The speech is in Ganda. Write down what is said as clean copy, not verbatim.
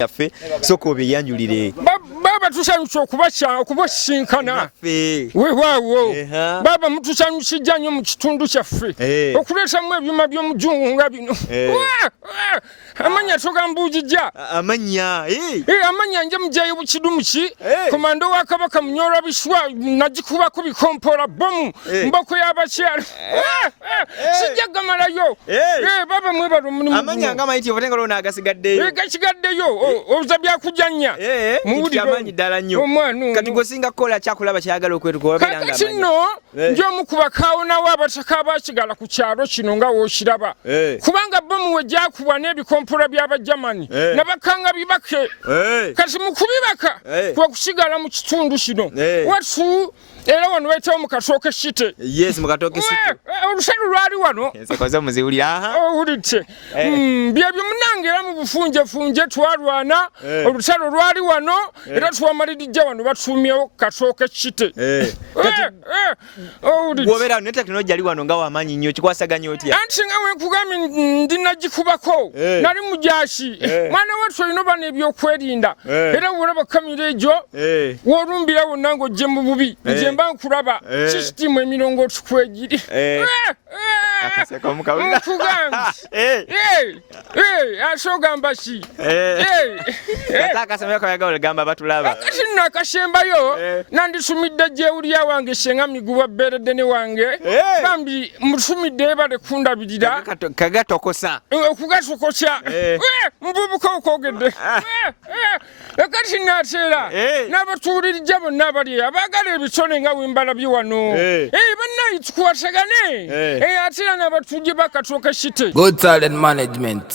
yaffe soko byeyanjulire baba tusanyusa okubasinkana weewaawo baba mutusanyusiza nnyo mu kitundu kyaffe okuleetamu ebyuma by'omujungu nga bino amanya togambujija amanya nje mujayi bukidumuki komando wa kabaka munyola biswa nagikubako bikompola bomu mboko y'abakyala sijja gamalayo baba mwebalo mulimu amanya nga mayiti obutenga lona agasigaddeyo gakigaddeyo oza byakujanya amanyi ddala nnyo kati gosinga kukola kyakulaba kyayagala okwetukola kino njomu kubakaawo nawo abataka abakigala ku kyalo kino nga wookiraba kubanga bomu we gyakubwa n'ebikompola by'abajamani nabakanga bibake kati mu kubibaka kwakusigala mu kitundu kino watu era wano wayitawo mu katooke shite olusalo lwali wano owulidde byebyo munangeera mu bufunjefunje twalwana olusalo lwali wano era twamaliriza wano batuumyewo katooke kite wobeera ne tekinologiya ali wano nga wamaanyi nnyo kikwasaganya otya anti nga wenkugambye ndinagikubako nali mujasi mwana wattu olina bano ebyokwerinda era wolaba kamera egyo wolumbira wonna ng'ojje mu bubi nje mba nkulaba sisitimu emirongooti kwegiri asogamba ki akati nno akasembayo nandisumidde jewulya wange senga miguba beredde ne wange bambi musumidde ebale kundabirira kagatokosa okugatokosya mbubuka okogedde akati nateera n'abatuulirijja bonna abali abaagala ebitone nga wembalabye wano bannayi tukwasagane ate era n'abatujje bakatooka shite Good talent management.